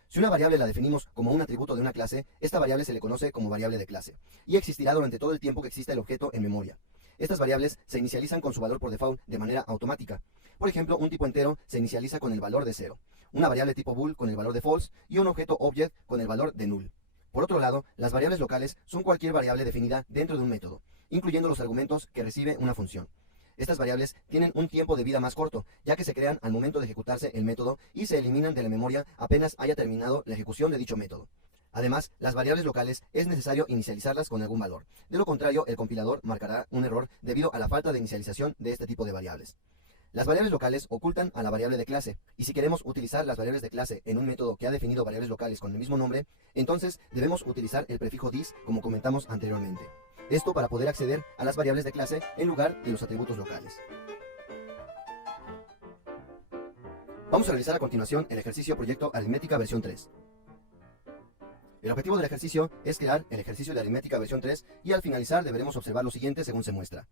Si una variable la definimos como un atributo de una clase, esta variable se le conoce como variable de clase y existirá durante todo el tiempo que exista el objeto en memoria. Estas variables se inicializan con su valor por default de manera automática. Por ejemplo, un tipo entero se inicializa con el valor de 0, una variable tipo bool con el valor de false y un objeto object con el valor de null. Por otro lado, las variables locales son cualquier variable definida dentro de un método, incluyendo los argumentos que recibe una función. Estas variables tienen un tiempo de vida más corto, ya que se crean al momento de ejecutarse el método y se eliminan de la memoria apenas haya terminado la ejecución de dicho método. Además, las variables locales es necesario inicializarlas con algún valor. De lo contrario, el compilador marcará un error debido a la falta de inicialización de este tipo de variables. Las variables locales ocultan a la variable de clase, y si queremos utilizar las variables de clase en un método que ha definido variables locales con el mismo nombre, entonces debemos utilizar el prefijo dis como comentamos anteriormente. Esto para poder acceder a las variables de clase en lugar de los atributos locales. Vamos a realizar a continuación el ejercicio proyecto aritmética versión 3. El objetivo del ejercicio es crear el ejercicio de aritmética versión 3 y al finalizar deberemos observar lo siguiente según se muestra.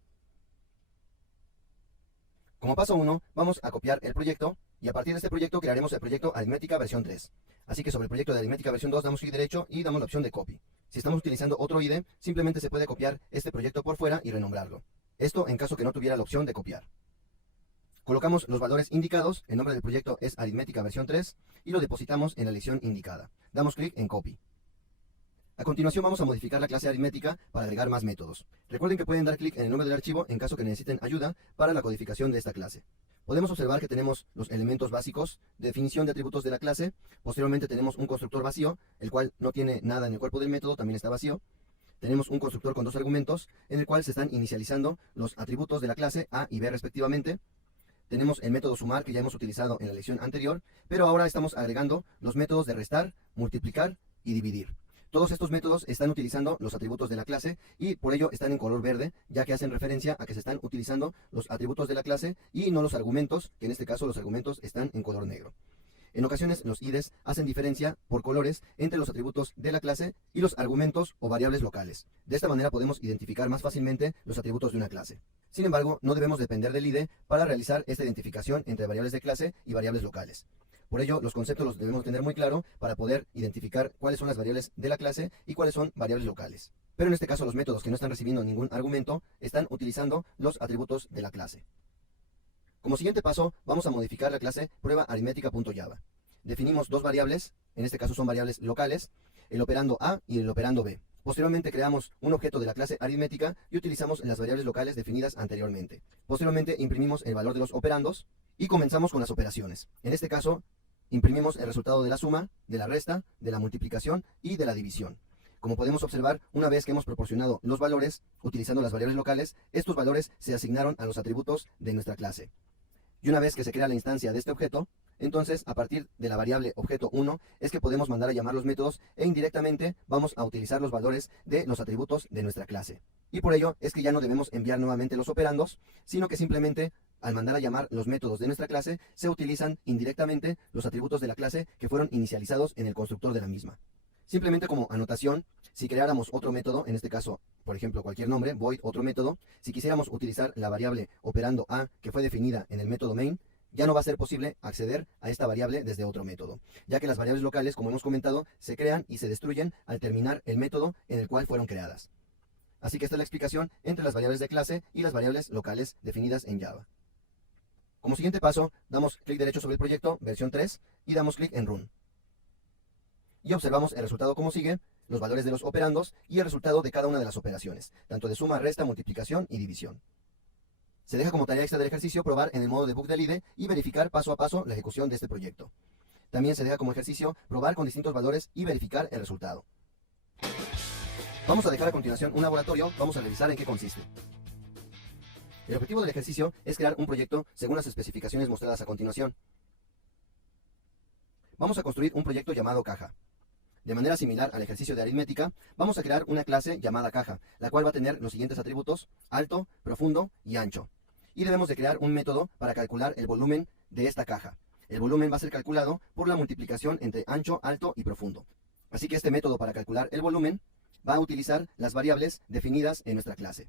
Como paso 1, vamos a copiar el proyecto y a partir de este proyecto crearemos el proyecto aritmética versión 3. Así que sobre el proyecto de aritmética versión 2 damos clic derecho y damos la opción de copy. Si estamos utilizando otro IDE, simplemente se puede copiar este proyecto por fuera y renombrarlo. Esto en caso que no tuviera la opción de copiar. Colocamos los valores indicados, el nombre del proyecto es aritmética versión 3 y lo depositamos en la elección indicada. Damos clic en copy. A continuación vamos a modificar la clase aritmética para agregar más métodos. Recuerden que pueden dar clic en el nombre del archivo en caso que necesiten ayuda para la codificación de esta clase. Podemos observar que tenemos los elementos básicos de definición de atributos de la clase. Posteriormente tenemos un constructor vacío, el cual no tiene nada en el cuerpo del método, también está vacío. Tenemos un constructor con dos argumentos, en el cual se están inicializando los atributos de la clase A y B respectivamente. Tenemos el método sumar que ya hemos utilizado en la lección anterior, pero ahora estamos agregando los métodos de restar, multiplicar y dividir. Todos estos métodos están utilizando los atributos de la clase y por ello están en color verde, ya que hacen referencia a que se están utilizando los atributos de la clase y no los argumentos, que en este caso los argumentos están en color negro. En ocasiones los IDEs hacen diferencia por colores entre los atributos de la clase y los argumentos o variables locales. De esta manera podemos identificar más fácilmente los atributos de una clase. Sin embargo, no debemos depender del IDE para realizar esta identificación entre variables de clase y variables locales. Por ello, los conceptos los debemos tener muy claro para poder identificar cuáles son las variables de la clase y cuáles son variables locales. Pero en este caso, los métodos que no están recibiendo ningún argumento están utilizando los atributos de la clase. Como siguiente paso, vamos a modificar la clase prueba aritmética.java. Definimos dos variables, en este caso son variables locales, el operando A y el operando B. Posteriormente creamos un objeto de la clase aritmética y utilizamos las variables locales definidas anteriormente. Posteriormente imprimimos el valor de los operandos y comenzamos con las operaciones. En este caso, imprimimos el resultado de la suma, de la resta, de la multiplicación y de la división. Como podemos observar, una vez que hemos proporcionado los valores, utilizando las variables locales, estos valores se asignaron a los atributos de nuestra clase. Y una vez que se crea la instancia de este objeto, entonces a partir de la variable objeto 1 es que podemos mandar a llamar los métodos e indirectamente vamos a utilizar los valores de los atributos de nuestra clase. Y por ello es que ya no debemos enviar nuevamente los operandos, sino que simplemente al mandar a llamar los métodos de nuestra clase se utilizan indirectamente los atributos de la clase que fueron inicializados en el constructor de la misma. Simplemente como anotación, si creáramos otro método, en este caso, por ejemplo, cualquier nombre, void otro método, si quisiéramos utilizar la variable operando A que fue definida en el método main, ya no va a ser posible acceder a esta variable desde otro método, ya que las variables locales, como hemos comentado, se crean y se destruyen al terminar el método en el cual fueron creadas. Así que esta es la explicación entre las variables de clase y las variables locales definidas en Java. Como siguiente paso, damos clic derecho sobre el proyecto, versión 3, y damos clic en Run. Y observamos el resultado como sigue, los valores de los operandos y el resultado de cada una de las operaciones, tanto de suma, resta, multiplicación y división. Se deja como tarea extra del ejercicio probar en el modo debug del IDE y verificar paso a paso la ejecución de este proyecto. También se deja como ejercicio probar con distintos valores y verificar el resultado. Vamos a dejar a continuación un laboratorio, vamos a revisar en qué consiste. El objetivo del ejercicio es crear un proyecto según las especificaciones mostradas a continuación. Vamos a construir un proyecto llamado caja. De manera similar al ejercicio de aritmética, vamos a crear una clase llamada caja, la cual va a tener los siguientes atributos: alto, profundo y ancho. Y debemos de crear un método para calcular el volumen de esta caja. El volumen va a ser calculado por la multiplicación entre ancho, alto y profundo. Así que este método para calcular el volumen va a utilizar las variables definidas en nuestra clase.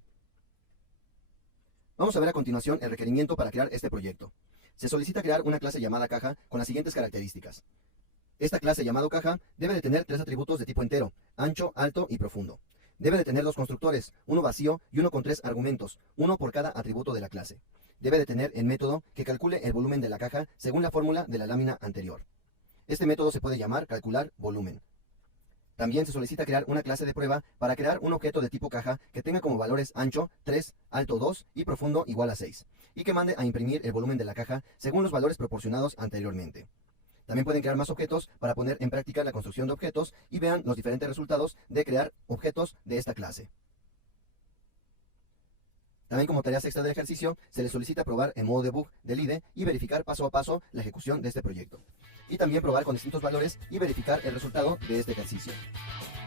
Vamos a ver a continuación el requerimiento para crear este proyecto. Se solicita crear una clase llamada caja con las siguientes características. Esta clase llamado caja debe de tener tres atributos de tipo entero: ancho, alto y profundo. Debe de tener dos constructores, uno vacío y uno con tres argumentos, uno por cada atributo de la clase. Debe de tener el método que calcule el volumen de la caja según la fórmula de la lámina anterior. Este método se puede llamar calcular volumen. También se solicita crear una clase de prueba para crear un objeto de tipo caja que tenga como valores ancho 3, alto 2 y profundo igual a 6, y que mande a imprimir el volumen de la caja según los valores proporcionados anteriormente. También pueden crear más objetos para poner en práctica la construcción de objetos y vean los diferentes resultados de crear objetos de esta clase. También como tareas extra del ejercicio, se les solicita probar en modo debug del IDE y verificar paso a paso la ejecución de este proyecto. Y también probar con distintos valores y verificar el resultado de este ejercicio.